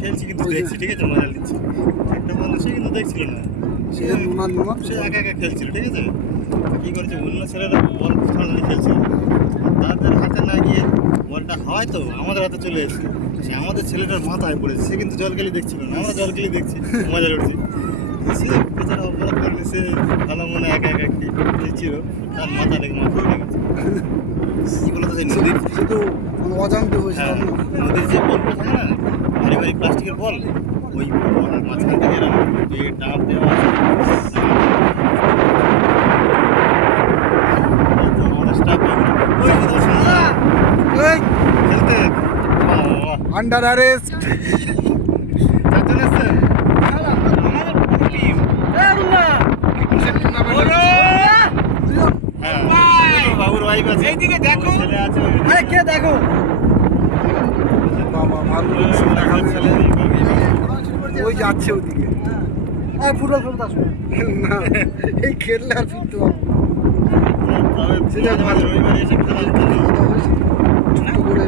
খেলছি কিন্তু দেখছি, ঠিক আছে, মজা নিচ্ছি। একটা বল সে কিন্তু দেখছিল না, সে একা একা খেলছিল, ঠিক আছে। কী করেছে, অন্য ছেলেরা বল ছাড়ানো খেলছিল, তাদের হাতে না গিয়ে বলটা হয়তো আমাদের হাতে চলে এসেছে। সে আমাদের ছেলেটার মাথায় পড়েছে, সে কিন্তু জল খেলি দেখছিল না, আমরা জল খেলি দেখছি, মজা করছি। সে বেচারা অপরাধ করলে, সে ভালো মনে একা একা খেলছিল, তার মাথা লেগে মাথা উঠে গেছে। কী বলতো, সেই নদীর শুধু অজান্তে হয়েছে। নদীর যে বলগুলো থাকে না, ভারী ভারী প্লাস্টিকের বল, ওই মাঝখান থেকে এরকম যে ডাব দেওয়া আছে, আমাদের স্টাফ খেলতে আন্ডার অ্যারেস্ট চারজন এসছে। বাবুর ওয়াইফ আছে, এইদিকে দেখো, ছেলে আছে, কে দেখো বাবা ভালো ছেলে ওই যাচ্ছে ওদিকে। ফুটবল খেলতে আসবো না, এই খেললে আর ফিরতে পারবো সেটা ভালো। রবিবারে এসে খেলা ছোট করে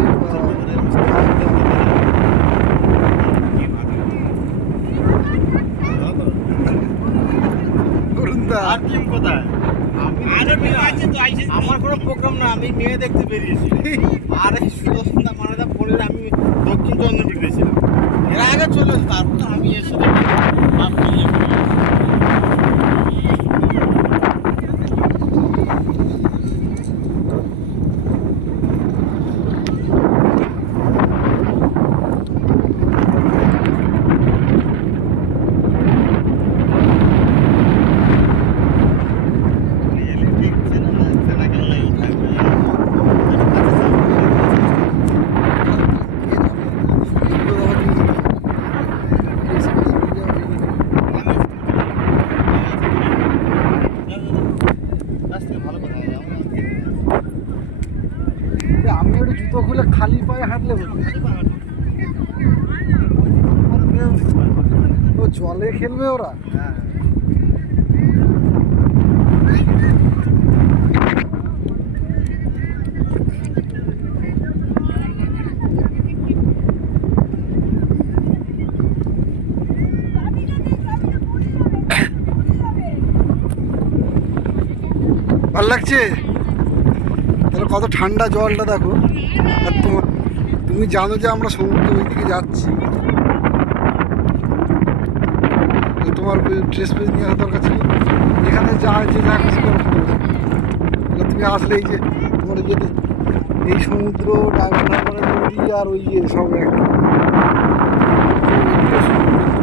আর টিম কোথায়? আমার কোনো প্রোগ্রাম না, আমি মেয়ে দেখতে বেরিয়েছি। আর এই সুদর্শনদা মারাদা পড়ে আমি দক্ষিণ চন্দ্রপুর গেছিলাম, এর আগে চলে এসে তারপর আমি এসে আমি একটু জুতো খুলে খালি পায়ে হাঁটলে ও জলে খেলবে ওরা। ভাল লাগছে, তাহলে কত ঠান্ডা জলটা দেখো। আর তুমি জানো যে আমরা সমুদ্র ওইদিকে যাচ্ছি, তোমার ড্রেস ফ্রেস নিয়ে আসা দরকার ছিল। এখানে যা খুশি করো, তুমি আসলে এই যে তোমার যেতে এই সমুদ্র ডায়মন্ড হারবারের নদী আর ওই সব এক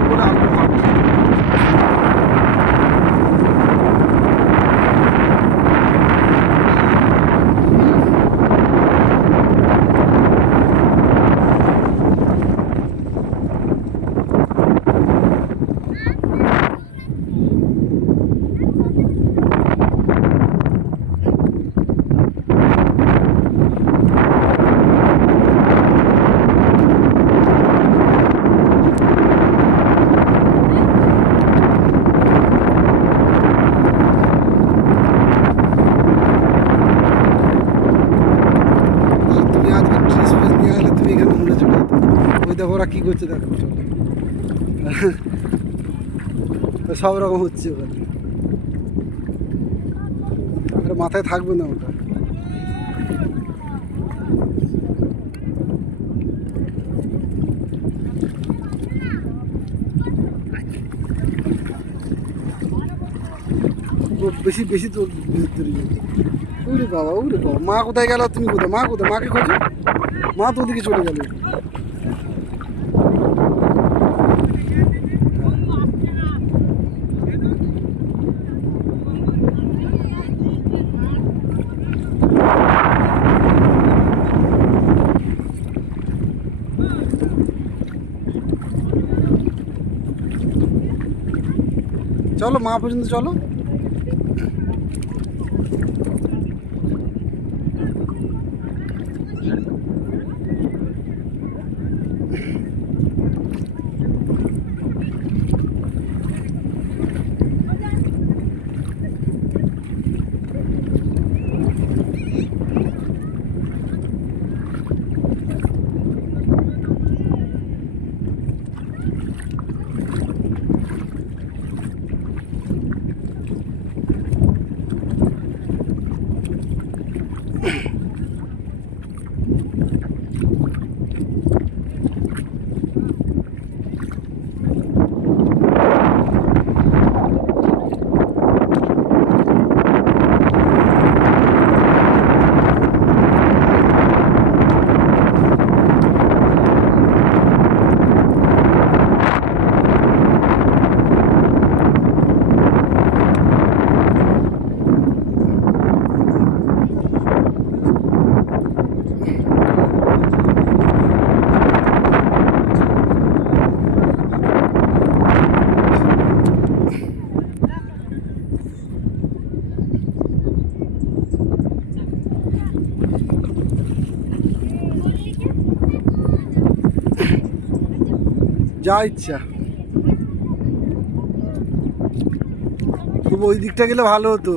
করে আরো ভালো। দেখো ওরা কী করছে, দেখো সব রকম হচ্ছে ওখানে, মাথায় থাকবে না ওটা। বেশি বেশি তো উরে বাবা, উরে বাবা, মা কোথায় গেল? তুমি কোথায়? মা কোথায়? মাকে খোঁজো, মা তো ওদিকে চলে গেল। চলো মা পর্যন্ত চলো। যা ইচ্ছা। তবু ওই দিকটা গেলে ভালো হতো,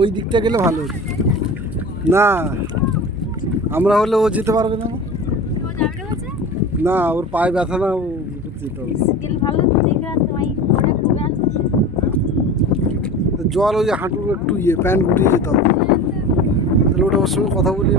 ওই দিকটা গেলে ভালো হতো। না আমরা হলে ও যেতে পারবে না, না ওর পায়ে ব্যথা না, ও যেতে হবে। জল ওই যে হাঁটুর একটু প্যান্ট গুটিয়ে যেতে হবে, তাহলে ওটা ওর সঙ্গে কথা বলি।